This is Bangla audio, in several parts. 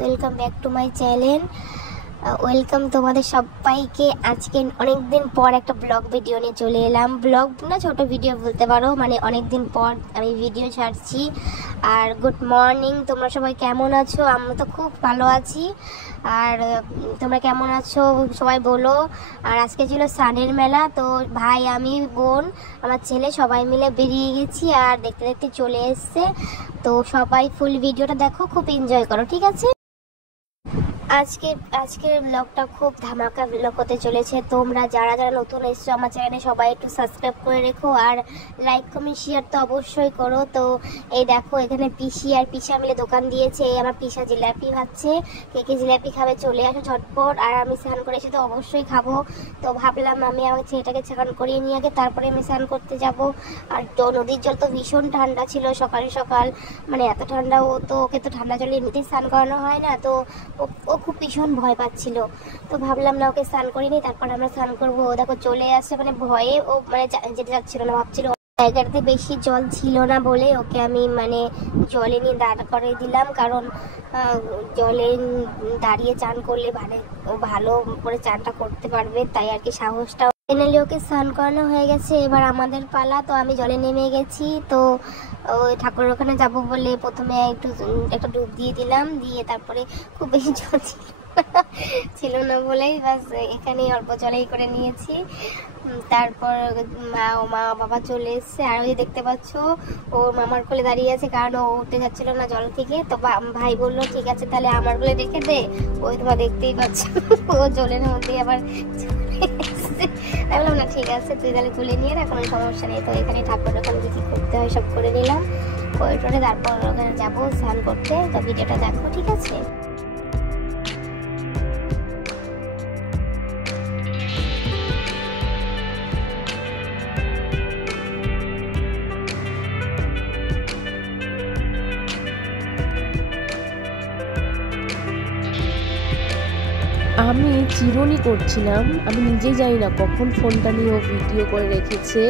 Welcome back to my channel. Welcome তোমাদের সবাইকে। আজকে অনেক দিন পর একটা ব্লগ ভিডিও নিয়ে চলে এলাম। ব্লগ না, ছোট ভিডিও বলতে পারো, মানে অনেক দিন পর আমি ভিডিও ছাড়ছি। আর গুড মর্নিং, তোমরা সবাই কেমন আছো? আমরা তো খুব ভালো আছি। আর তোমরা কেমন আছো সবাই বলো। আর আজকে ছিল সানের মেলা, তো ভাই, আমি, বোন, আমার ছেলে সবাই মিলে বেরিয়ে গেছি আর দেখতে দেখতে চলে এসছে। তো সবাই ফুল ভিডিওটা দেখো, খুব এনজয় করো, ঠিক আছে? আজকের ব্লগটা খুব ধামাকা ব্লগ হতে চলেছে। তোমরা যারা যারা নতুন এসছো আমার চ্যানেলে সবাই একটু সাবস্ক্রাইব করে রেখো, আর লাইক কমেন্ট শেয়ার তো অবশ্যই করো। তো এই দেখো, এখানে পিসি আর পিসা মিলে দোকান দিয়েছে। এই আমার পিসা জিলাপি খাচ্ছে, কে কে জিলাপি খাবে চলে আসো ঝটপট। আর আমি স্নান করে এসে তো অবশ্যই খাবো। তো ভাবলাম আমি আমার ছেলেটাকে স্নান করিয়ে নিয়ে আগে তারপরে আমি স্নান করতে যাব। আর তো নদীর জল তো ভীষণ ঠান্ডা ছিল সকাল সকাল, মানে এত ঠান্ডা। ওকে তো ঠান্ডা জলে এমনিতেই স্নান করানো হয় না, তো ও খুব ভীষণ ভয় পাচ্ছিল। তো ভাবলাম না, ওকে স্নান করিনি, তারপর আমরা স্নান করবো। ও দেখো চলে আসছে, মানে ভয়ে ও মানে যেতে যাচ্ছিল না, ভাবছিল জায়গাটাতে বেশি জল ছিল না বলে ওকে আমি মানে জলে নিয়ে দাঁড় করে দিলাম। কারণ জলে দাঁড়িয়ে চান করলে মানে ও ভালো করে চানটা করতে পারবে, তাই আর কি সাহসটা। ফাইনালি ওকে স্নান করানো হয়ে গেছে, এবার আমাদের পালা। তো আমি জলে নেমে গেছি। তো ওই ঠাকুরের ওখানে যাবো বলে প্রথমে একটা ডুব দিয়ে দিলাম, দিয়ে তারপরে খুব বেশি জল ছিল না বলেই বাস এখানে অল্প জলেই করে নিয়েছি। তারপর মা বাবা চলে এসছে। আর ওই দেখতে পাচ্ছ ও মামার কোলে দাঁড়িয়ে আছে, কারণ ও উঠতে যাচ্ছিল না জল থেকে। তো ভাই বললো ঠিক আছে তাহলে আমার কোলে রেখে দে, ওই তোমার দেখতেই পাচ্ছ ও জলের মধ্যে আবার বললাম না ঠিক আছে তুই তাহলে তুলে নিয়ে রাখ, কোনো সমস্যা নেই। তো এখানে ঠাকুরের ওখানে কি করতে হয় সব করে নিলাম, করে টোরে তারপর ওখানে যাবো স্নান করতে। তো ভিডিওটা দেখো, ঠিক আছে? আমি চিরুনি করছিলাম, আমি নিজেই জানি না কখন ফোনটা নিয়ে ও ভিডিও করে রেখেছে।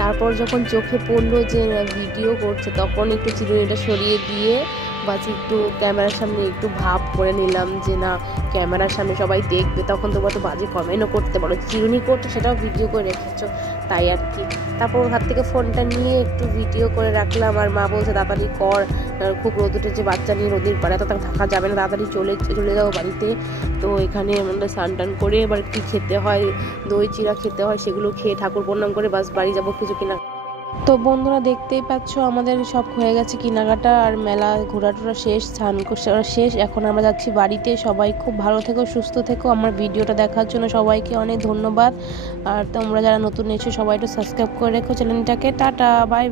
তারপর যখন চোখে পড়লো যে ভিডিও করছে, তখন একটু চিরুনিটা সরিয়ে দিয়ে বাস একটু ক্যামেরার সামনে একটু ভাব করে নিলাম যে না, ক্যামেরার সামনে সবাই দেখবে। তখন তোমরা তো বাজে কমেন্টও করতে পারো, চিরুনি করছো সেটাও ভিডিও করে রেখেছো, তাই আর কি। তারপর ওর হাত থেকে ফোনটা নিয়ে একটু ভিডিও করে রাখলাম। আর মা বলছে তাড়াতাড়ি কর, খুব রোদ উঠেছে, বাচ্চা নিয়ে রোদের পাড়ে তো থাকা যাবে না, তাড়াতাড়ি চলে যাবো বাড়িতে। তো এখানে আমরা স্নান টান করে এবার কি খেতে হয়, দই চিড়া খেতে হয়, সেগুলো খেয়ে ঠাকুর প্রণাম করে বাস বাড়ি যাবো কিছু কিনা। তো বন্ধুরা দেখতেই পাচ্ছ আমাদের সব হয়ে গেছে কেনাকাটা, আর মেলা ঘোরাটোরা শেষ, স্নান করা শেষ। এখন আমরা যাচ্ছি বাড়িতে। সবাই খুব ভালো থেকো, সুস্থ থেকো। আমার ভিডিওটা দেখার জন্য সবাইকে অনেক ধন্যবাদ। আর তোমরা যারা নতুন এসেছো সবাই একটু সাবস্ক্রাইব করে রেখো চ্যানেলটাকে। Tata, by.